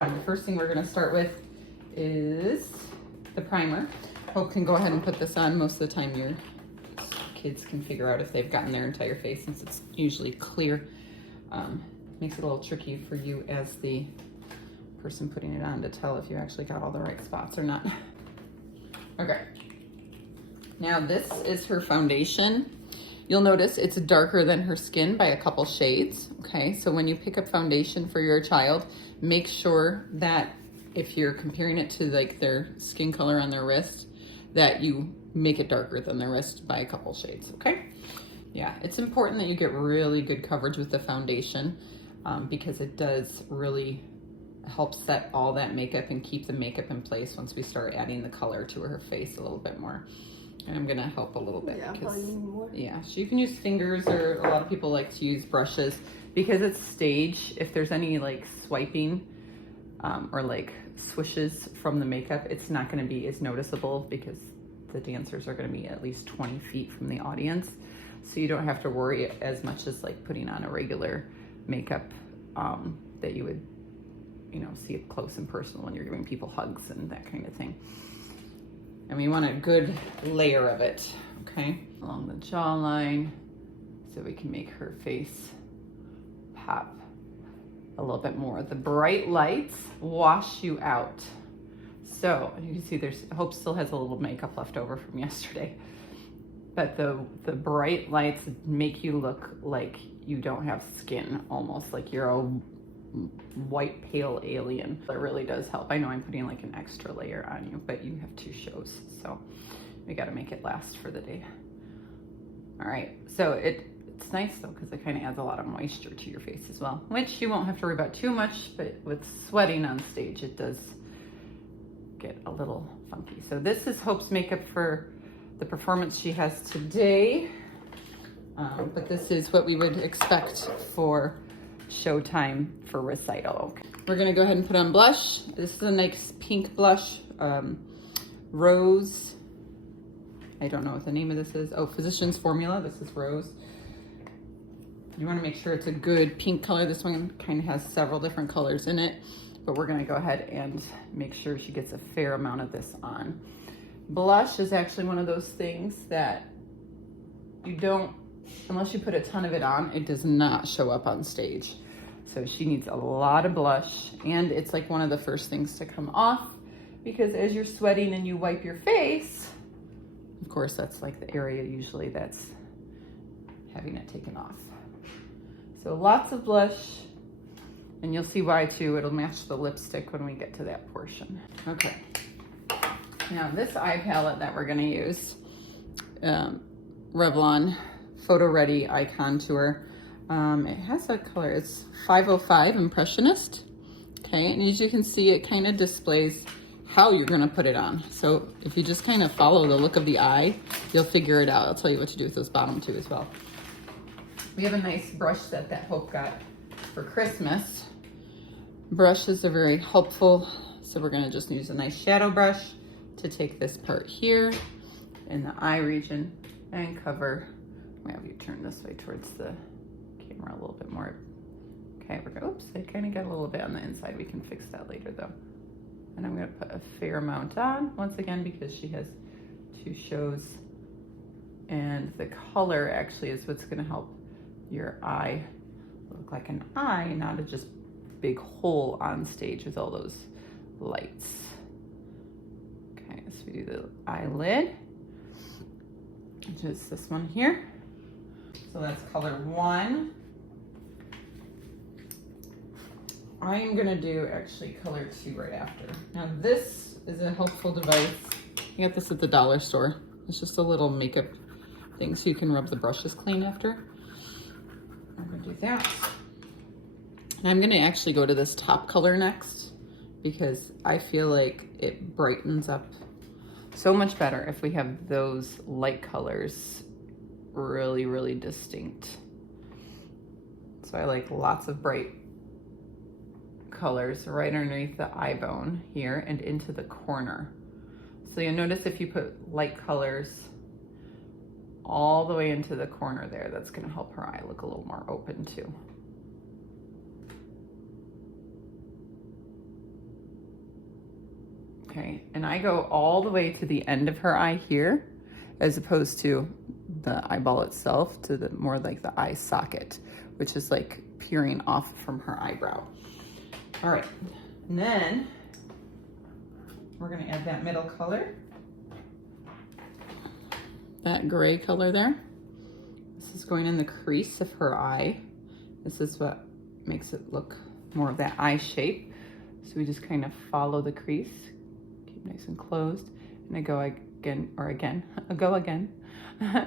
The first thing we're gonna start with is the primer. Hope can go ahead and put this on. Most of the time your kids can figure out if they've gotten their entire face, since it's usually clear. Makes it a little tricky for you as the person putting it on to tell if you actually got all the right spots or not. Okay, now this is her foundation. You'll notice it's darker than her skin by a couple shades. Okay, so when you pick up foundation for your child, make sure that if you're comparing it to like their skin color on their wrist, that you make it darker than their wrist by a couple shades, okay? Yeah, it's important that you get really good coverage with the foundation because it does really help set all that makeup and keep the makeup in place once we start adding the color to her face a little bit more. And I'm gonna help a little bit because, yeah, so you can use fingers, or a lot of people like to use brushes because it's stage. If there's any like swiping or like swishes from the makeup, it's not gonna be as noticeable because the dancers are gonna be at least 20 feet from the audience. So you don't have to worry as much as like putting on a regular makeup that you would, you know, see up close and personal when you're giving people hugs and that kind of thing. And we want a good layer of it, okay? Along the jawline, so we can make her face pop a little bit more. The bright lights wash you out. So you can see there's, Hope still has a little makeup left over from yesterday. But the bright lights make you look like you don't have skin, almost like you're a white pale alien. That really does help. I know I'm putting like an extra layer on you, but you have 2 shows, so we got to make it last for the day. All right, so it's nice though because it kind of adds a lot of moisture to your face as well, which you won't have to worry about too much, but with sweating on stage it does get a little funky. So this is Hope's makeup for the performance she has today, but this is what we would expect for showtime for recital. We're gonna go ahead and put on blush. This is a nice pink blush, Rose. I don't know what the name of this is. Oh, Physicians Formula. This is Rose. You wanna make sure it's a good pink color. This one kind of has several different colors in it, but we're gonna go ahead and make sure she gets a fair amount of this on. Blush is actually one of those things that you don't, unless you put a ton of it on, it does not show up on stage. So she needs a lot of blush, and it's like one of the first things to come off because as you're sweating and you wipe your face, of course, that's like the area usually that's having it taken off. So lots of blush, and you'll see why too. It'll match the lipstick when we get to that portion. Okay. Now this eye palette that we're gonna use, Revlon Photo Ready Eye Contour. It has a color, it's 505 Impressionist. Okay, and as you can see, it kind of displays how you're gonna put it on. So if you just kind of follow the look of the eye, you'll figure it out. I'll tell you what to do with those bottom 2 as well. We have a nice brush set that Hope got for Christmas. Brushes are very helpful. So we're gonna just use a nice shadow brush to take this part here in the eye region and cover. We have you turn this way towards the camera a little bit more. Okay, we're going, oops, I kind of got a little bit on the inside. We can fix that later though. And I'm gonna put a fair amount on, once again, because she has 2 shows. And the color actually is what's gonna help your eye look like an eye, not a just big hole on stage with all those lights. Okay, so we do the eyelid, which is this one here. So that's color 1. I am gonna do actually color 2 right after. Now this is a helpful device. You got this at the dollar store. It's just a little makeup thing so you can rub the brushes clean after. I'm gonna do that. And I'm gonna actually go to this top color next because I feel like it brightens up so much better if we have those light colors really, really distinct. So I like lots of bright colors right underneath the eye bone here and into the corner. So you'll notice if you put light colors all the way into the corner there, that's gonna help her eye look a little more open too. Okay, and I go all the way to the end of her eye here, as opposed to the eyeball itself, to the more like the eye socket, which is like peering off from her eyebrow. All right, and then we're gonna add that middle color, that gray color there. This is going in the crease of her eye. This is what makes it look more of that eye shape. So we just kind of follow the crease, keep nice and closed, and I go again,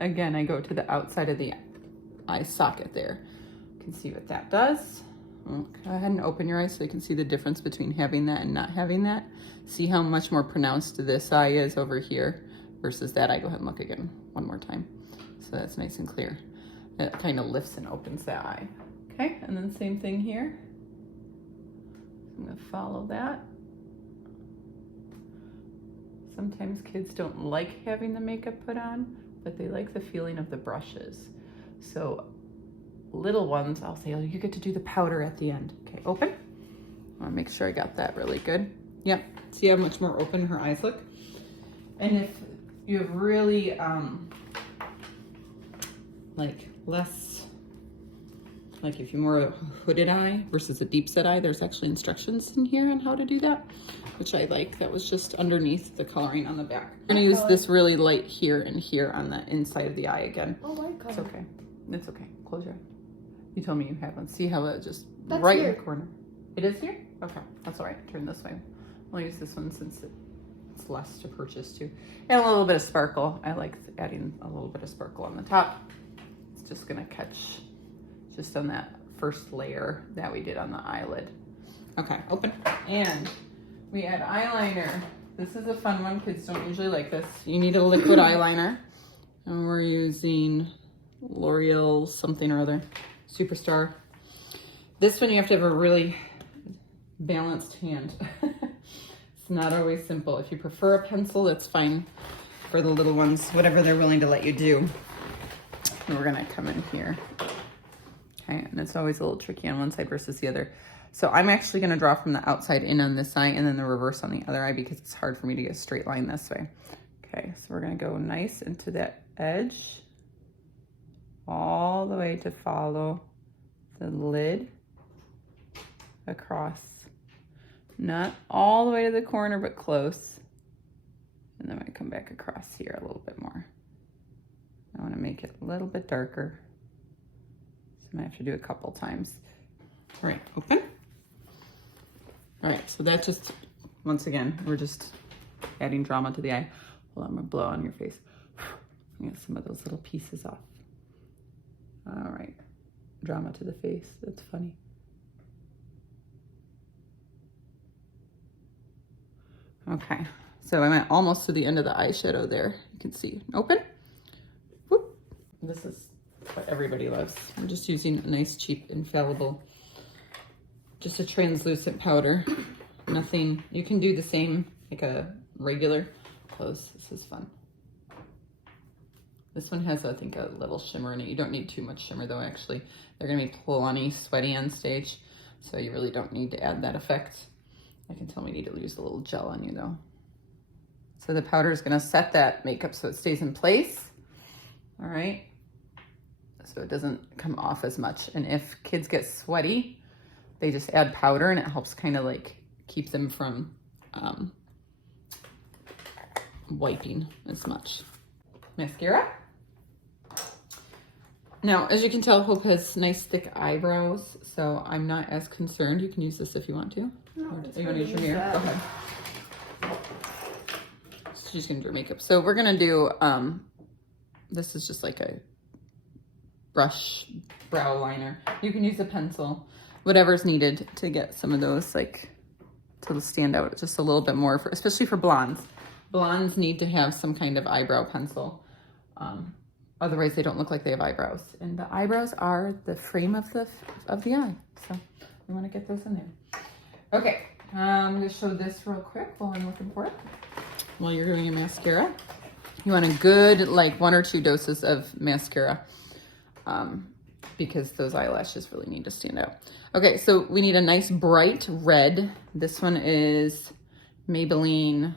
again, I go to the outside of the eye socket there. You can see what that does. Go ahead and open your eyes so you can see the difference between having that and not having that. See how much more pronounced this eye is over here versus that eye. Go ahead and look again one more time. So that's nice and clear. It kind of lifts and opens that eye. Okay, and then same thing here. I'm gonna follow that. Sometimes kids don't like having the makeup put on, but they like the feeling of the brushes. So little ones, I'll say, oh, you get to do the powder at the end. Okay, open. I wanna make sure I got that really good. Yep, see how much more open her eyes look? And if you have really, like less, like if you're more a hooded eye versus a deep set eye, there's actually instructions in here on how to do that, which I like. That was just underneath the coloring on the back. I'm gonna use this really light here and here on the inside of the eye again. Oh, white color. It's okay. It's okay. Close your eye. You told me you had one. See how it just That's right here. in the corner. It is here? Okay, that's all right. Turn this way. I'll use this one since it's less to purchase too. And a little bit of sparkle. I like adding a little bit of sparkle on the top. It's just gonna catch just on that first layer that we did on the eyelid. Okay, open. And we add eyeliner. This is a fun one. Kids don't usually like this. You need a liquid eyeliner. And we're using L'Oreal something or other. Superstar. This one you have to have a really balanced hand. It's not always simple. If you prefer a pencil, that's fine for the little ones, whatever they're willing to let you do. And we're gonna come in here. Okay, and it's always a little tricky on one side versus the other. So I'm actually gonna draw from the outside in on this eye and then the reverse on the other eye because it's hard for me to get a straight line this way. Okay, so we're gonna go nice into that edge, all the way to follow the lid across. Not all the way to the corner, but close. And then I come back across here a little bit more. I wanna make it a little bit darker. So I might have to do a couple times. All right, open. All right, so that just, once again, we're just adding drama to the eye. Hold on, I'm gonna blow on your face. Get some of those little pieces off. All right, drama to the face, that's funny. Okay, so I went almost to the end of the eyeshadow there. You can see, open. Whoop. This is what everybody loves. I'm just using a nice, cheap, infallible, just a translucent powder. Nothing, you can do the same, like a regular close. This is fun. This one has, I think, a little shimmer in it. You don't need too much shimmer though, actually. They're gonna be plenty sweaty on stage, so you really don't need to add that effect. I can tell we need to use a little gel on you though. So the powder is gonna set that makeup so it stays in place. All right, so it doesn't come off as much. And if kids get sweaty, they just add powder and it helps kind of like keep them from wiping as much. Mascara. Now, as you can tell, Hope has nice thick eyebrows, so I'm not as concerned. You can use this if you want to. No, Or you want to use your mirror? Go ahead. She's gonna do her makeup. So we're gonna do, this is just like a brush brow liner. You can use a pencil, whatever's needed to get some of those like to stand out just a little bit more, for, especially for blondes. Blondes need to have some kind of eyebrow pencil. Otherwise they don't look like they have eyebrows. And the eyebrows are the frame of the eye. So we want to get those in there. Okay, I'm gonna show this real quick while I'm looking for it. While you're doing your mascara. You want a good, like 1 or 2 doses of mascara because those eyelashes really need to stand out. Okay, so we need a nice bright red. This one is Maybelline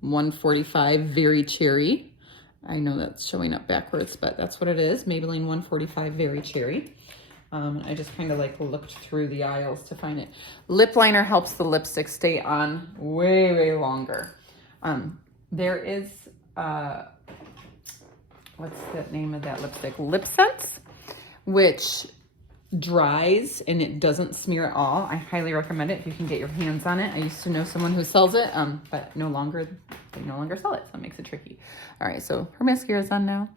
145 Very Cherry. I know that's showing up backwards, but that's what it is. Maybelline 145 Very Cherry. I just kind of like looked through the aisles to find it. Lip liner helps the lipstick stay on way, way longer. There is, what's the name of that lipstick? Lip Sense, which dries and it doesn't smear at all. I highly recommend it if you can get your hands on it. I used to know someone who sells it, but they no longer sell it, so it makes it tricky. All right, so her mascara's on now.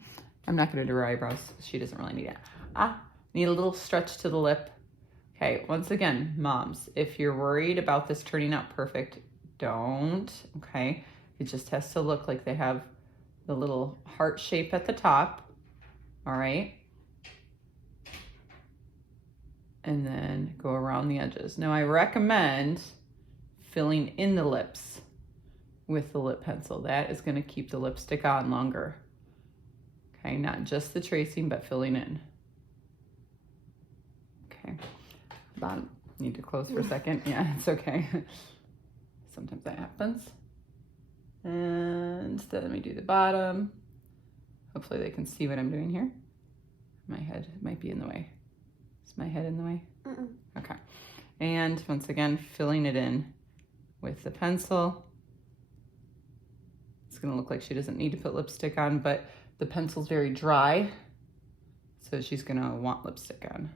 I'm not gonna do her eyebrows. She doesn't really need it. Need a little stretch to the lip. Okay, once again, moms, if you're worried about this turning out perfect, don't, okay? It just has to look like they have the little heart shape at the top, all right? And then go around the edges. Now I recommend filling in the lips with the lip pencil. That is gonna keep the lipstick on longer. Okay, not just the tracing, but filling in. Okay, bottom, need to close for a second. Yeah, it's okay. Sometimes that happens. And then let me do the bottom. Hopefully they can see what I'm doing here. My head might be in the way. Is my head in the way? Okay. And once again, filling it in with the pencil. It's gonna look like she doesn't need to put lipstick on, but the pencil's very dry, so she's gonna want lipstick on.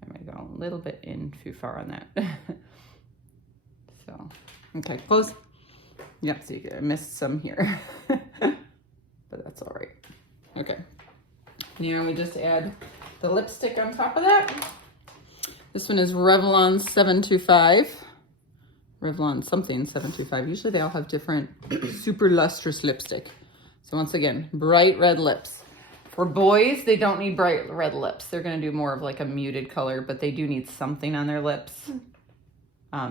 I might go a little bit in too far on that. So, okay, close. Yep, so I missed some here, but that's all right. Okay, now we just add the lipstick on top of that. This one is Revlon 725. Revlon something 725. Usually they all have different super lustrous lipstick. So once again, bright red lips. For boys, they don't need bright red lips. They're gonna do more of like a muted color, but they do need something on their lips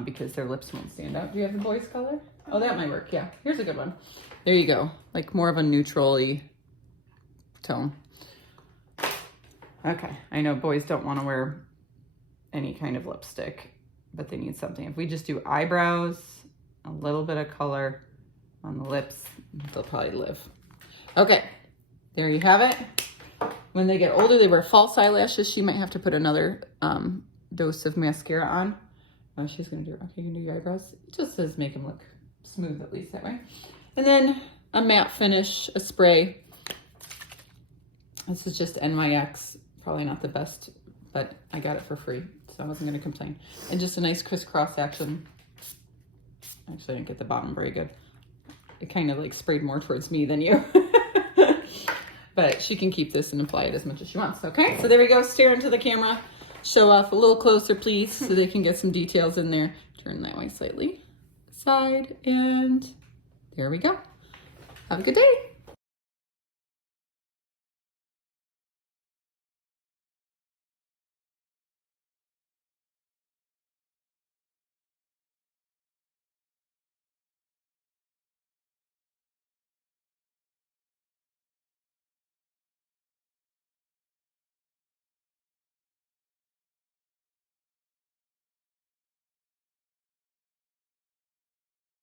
because their lips won't stand out. Do you have the boys' color? Oh, that might work, yeah. Here's a good one. There you go, like more of a neutral-y tone. Okay, I know boys don't wanna wear any kind of lipstick, but they need something. If we just do eyebrows, a little bit of color on the lips, they'll probably live. Okay, there you have it. When they get older, they wear false eyelashes. She might have to put another dose of mascara on. Oh, she's gonna do it. Okay, you can do your eyebrows. It just says make them look smooth, at least that way. And then a matte finish, a spray. This is just NYX, probably not the best, but I got it for free, so I wasn't gonna complain. And just a nice crisscross action. Actually, I didn't get the bottom very good. It kind of like sprayed more towards me than you. But she can keep this and apply it as much as she wants, okay? So there we go, stare into the camera. Show off a little closer, please, so they can get some details in there. Turn that way slightly, side, and there we go. Have a good day.